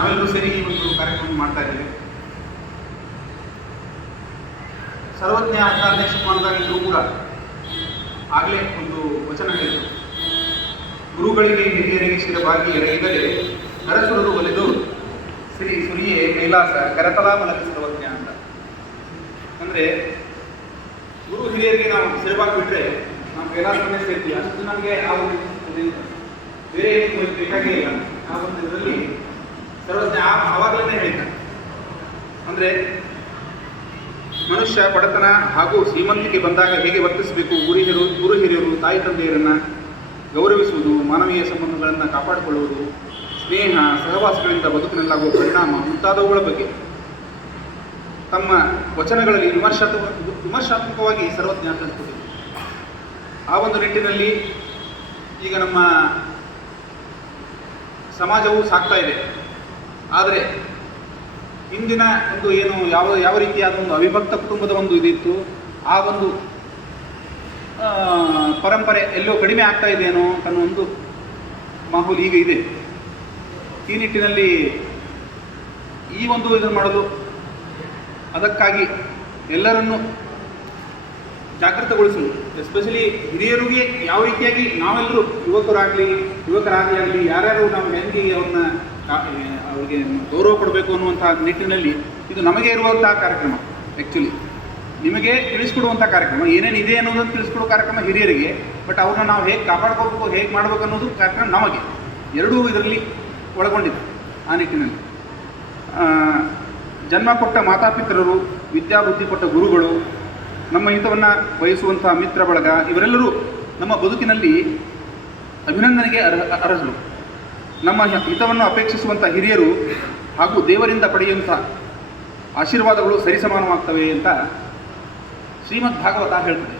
ನಾವೆಲ್ಲರೂ ಸೇರಿ ಈ ಒಂದು ಕಾರ್ಯಕ್ರಮ ಮಾಡ್ತಾ ಇದ್ದೇವೆ. ಸರ್ವಜ್ಞ 16ನೇ ಶತಮಾನದಾಗಿದ್ದರೂ ಕೂಡ ಆಗಲೇ ಒಂದು ವಚನ ಹೇಳಿದರು, ಗುರುಗಳಿಗೆ ಹಿರಿಯರಿಗೆ ಶಿರಬಾಗಿ ಎರಗಿದರೆ ಕರಸುರರು ಒಲಿದವರು ಶ್ರೀ ಸುರಿಯೇ ಕೈಲಾಸ ಕರತಲ ಮಲಗಿ ಸರ್ವಜ್ಞ ಅಂತ. ಅಂದರೆ ಗುರು ಹಿರಿಯರಿಗೆ ನಾವು ಶಿರಬಾಗಿ ಬಿಟ್ಟರೆ ನಾವು ಕೈಲಾಸವನ್ನೇ ಸೇರ್ತೀವಿ. ಅಷ್ಟು ನಮಗೆ ಆ ಒಂದು ಬೇರೆ ಏನು ಬೇಕಾಗೇ ಇಲ್ಲ. ಆ ಒಂದು ಇದರಲ್ಲಿ ಸರ್ವಜ್ಞ ಆವಾಗಲೇ ಹೇಳಿದ್ದಾರೆ. ಅಂದರೆ ಮನುಷ್ಯ ಬಡತನ ಹಾಗೂ ಶ್ರೀಮಂತಿಕೆ ಬಂದಾಗ ಹೇಗೆ ವರ್ತಿಸಬೇಕು, ಗುರು ಹಿರಿಯರು ತಾಯಿ ತಂದೆಯರನ್ನು ಗೌರವಿಸುವುದು, ಮಾನವೀಯ ಸಂಬಂಧಗಳನ್ನು ಕಾಪಾಡಿಕೊಳ್ಳುವುದು, ಸ್ನೇಹ ಸಹವಾಸಗಳಿಂದ ಬದುಕಿನಲ್ಲಾಗುವ ಪರಿಣಾಮ ಮುಂತಾದವುಗಳ ಬಗ್ಗೆ ತಮ್ಮ ವಚನಗಳಲ್ಲಿ ವಿಮರ್ಶಾತ್ಮಕವಾಗಿ ಸರ್ವಜ್ಞ ತಿಳಿಸಿಕೊಟ್ಟಿದೆ. ಆ ಒಂದು ನಿಟ್ಟಿನಲ್ಲಿ ಈಗ ನಮ್ಮ ಸಮಾಜವು ಸಾಗ್ತಾ ಇದೆ. ಆದರೆ ಇಂದಿನ ಒಂದು ಏನು ಯಾವ ರೀತಿಯಾದ ಒಂದು ಅವಿಭಕ್ತ ಕುಟುಂಬದ ಒಂದು ಇದಿತ್ತು, ಆ ಒಂದು ಪರಂಪರೆ ಎಲ್ಲೋ ಕಡಿಮೆ ಆಗ್ತಾ ಇದೆಯೇನೋ ಅನ್ನೋ ಒಂದು ಮಾಹೋಲ್ ಈಗ ಇದೆ. ಈ ನಿಟ್ಟಿನಲ್ಲಿ ಈ ಒಂದು ಇದನ್ನು ಮಾಡಲು ಅದಕ್ಕಾಗಿ ಎಲ್ಲರನ್ನು ಜಾಗೃತಗೊಳಿಸಲು, ಎಸ್ಪೆಷಲಿ ಹಿರಿಯರಿಗೆ ಯಾವ ರೀತಿಯಾಗಿ ನಾವೆಲ್ಲರೂ ಯುವಕರಾಗಲಿ ಯಾರ್ಯಾರು ನಾವು ಹೆಂಗೆ ಅವ್ರಿಗೆ ಗೌರವ ಕೊಡಬೇಕು ಅನ್ನುವಂಥ ನಿಟ್ಟಿನಲ್ಲಿ ಇದು ನಮಗೆ ಇರುವಂತಹ ಕಾರ್ಯಕ್ರಮ. ಆ್ಯಕ್ಚುಲಿ ನಿಮಗೆ ತಿಳಿಸ್ಕೊಡುವಂಥ ಕಾರ್ಯಕ್ರಮ, ಏನೇನಿದೆ ಅನ್ನೋದನ್ನು ತಿಳಿಸ್ಕೊಡೋ ಕಾರ್ಯಕ್ರಮ ಹಿರಿಯರಿಗೆ. ಬಟ್ ಅವ್ರನ್ನ ನಾವು ಹೇಗೆ ಕಾಪಾಡ್ಕೋಬೇಕು, ಹೇಗೆ ಮಾಡಬೇಕು ಅನ್ನೋದು ಕಾರ್ಯಕ್ರಮ ನಮಗೆ. ಎರಡೂ ಇದರಲ್ಲಿ ಒಳಗೊಂಡಿದೆ. ಆ ನಿಟ್ಟಿನಲ್ಲಿ ಜನ್ಮ ಕೊಟ್ಟ ಮಾತಾಪಿತರರು, ವಿದ್ಯಾಬುದ್ಧಿ ಕೊಟ್ಟ ಗುರುಗಳು, ನಮ್ಮ ಹಿತವನ್ನು ಬಯಸುವಂಥ ಮಿತ್ರ ಬಳಗ, ಇವರೆಲ್ಲರೂ ನಮ್ಮ ಬದುಕಿನಲ್ಲಿ ಅಭಿನಂದನೆಗೆ ಅರ್ಹರು. ನಮ್ಮ ಹಿತವನ್ನು ಅಪೇಕ್ಷಿಸುವಂಥ ಹಿರಿಯರು ಹಾಗೂ ದೇವರಿಂದ ಪಡೆಯುವಂಥ ಆಶೀರ್ವಾದಗಳು ಸರಿಸಮಾನವಾಗ್ತವೆ ಅಂತ ಶ್ರೀಮದ್ ಭಾಗವತ ಹೇಳ್ತದೆ.